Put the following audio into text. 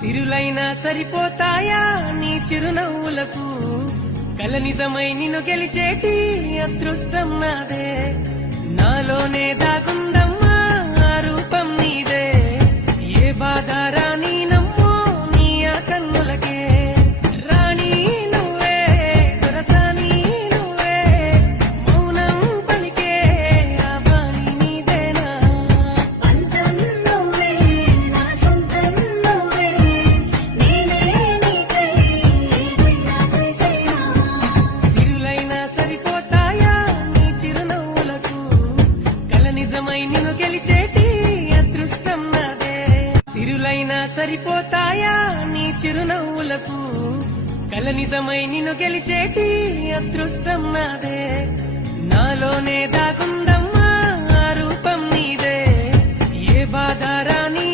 సిరులైనా సరిపోతాయా నీ చిరునవ్వులకు, కల నిజమై నిన్ను గెలిచేటి అదృష్టం నాదే. నాలోనే దాగుందమ్మా ఆ రూపం నీదే, ఏ బాధ రాని నమ్మో నీ ఆ కన్నులకే. రాణి నువ్వే, దొరసాని నువ్వే, మౌనం పలికే ఆ బాణి నీదేనా. అందం నువ్వే, నా సొంతం నువ్వే, నేనే నీకై ఏదైనా చేసేనా. సిరులైనా సరిపోతాయా నీ చిరునవ్వులకు, కల నిజమై నిన్ను గెలిచేటి అదృష్టం నాదే. సిరులైనా సరిపోతాయా నీ చిరునవ్వులకు, కల నిజమై నిన్ను గెలిచేటి అదృష్టం నాదే. నాలోనే దాగుందమ్మా ఆ రూపం నీదే, ఏ బాధ రాని